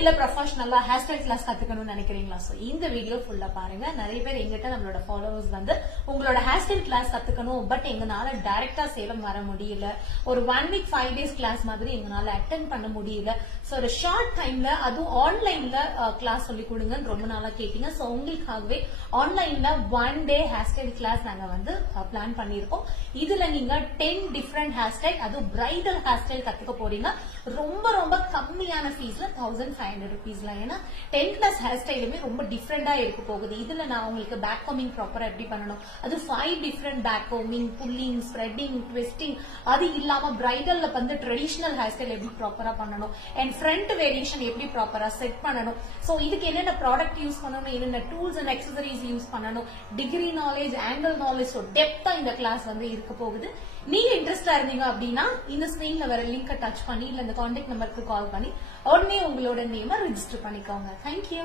ஆன்லைன்ல ப்ரொஃபஷனலா hair style class கத்துக்கணும்னு நினைக்கிறீங்களா? சோ இந்த வீடியோ ஃபுல்லா பாருங்க. நிறைய பேர் எங்கிட்ட நம்மளோட ஃபாலோவர்ஸ் வந்து உங்களோட ஹேர் ஸ்டைல் கிளாஸ் கத்துக்கணும், பட் எங்கனால டைரக்டா சேலம் வர முடியல, ஒரு 1 வீக் 5 டேஸ் கிளாஸ் மாதிரி எங்கனால அட்டென்ட் பண்ண முடியல, சோ ஒரு ஷார்ட் டைம்ல அதுவும் ஆன்லைன்ல கிளாஸ் சொல்லி கொடுங்கன்னு ரொம்ப நாளா கேட்டீங்க. சோ உங்களுக்காகவே ஆன்லைன்ல 1 டே ஹேர் ஸ்டைல் கிளாஸ் நாங்க வந்து பிளான் பண்ணிருக்கோம். இதுல நீங்க 10 டிஃபரெண்ட் ஹேர் ஸ்டைல், அதுவும் பிரைடல் ஹேர் ஸ்டைல் கத்துக்க போறீங்க. ரொம்ப ரொம்ப கம்மியான ஃபீஸ்ல 1500 rupeesல. ஏன்னா 10+ ஹேர் ஸ்டைலுமே ரொம்ப டிஃபரெண்டா இருக்க போகுது. இதுல நான் உங்களுக்கு பேக் கோமிங் ப்ராப்பரா எப்படி பண்ணணும், அது 5 டிஃபரெண்ட் பேக் கோமிங், புல்லிங், ஸ்ப்ரெட்டிங், ட்விஸ்டிங், அது இல்லாம பிரைடல்ல வந்து ட்ரெடிஷனல் ஹேர் ஸ்டைல் எப்படி ப்ராப்பரா பண்ணணும் அண்ட் ஃப்ரண்ட் வேரியேஷன் எப்படி ப்ராப்பரா செட் பண்ணணும். சோ இதுக்கு என்னென்ன ப்ராடக்ட் யூஸ் பண்ணணும், என்னென்ன டூல்ஸ் அண்ட் அக்சசரிஸ் யூஸ் பண்ணணும், degree knowledge, angle knowledge, so டெப்தா இந்த கிளாஸ் வந்து இருக்க போகுது. நீங்க இன்ட்ரெஸ்டா இருந்தீங்க அப்படின்னா இந்த ஸ்கிரீன்ல வர லிங்கை டச் பண்ணி இல்ல இந்த கான்டாக்ட் நம்பருக்கு கால் பண்ணி உடனே உங்களோட நேமை ரெஜிஸ்டர் பண்ணிக்கோங்க. தேங்க்யூ.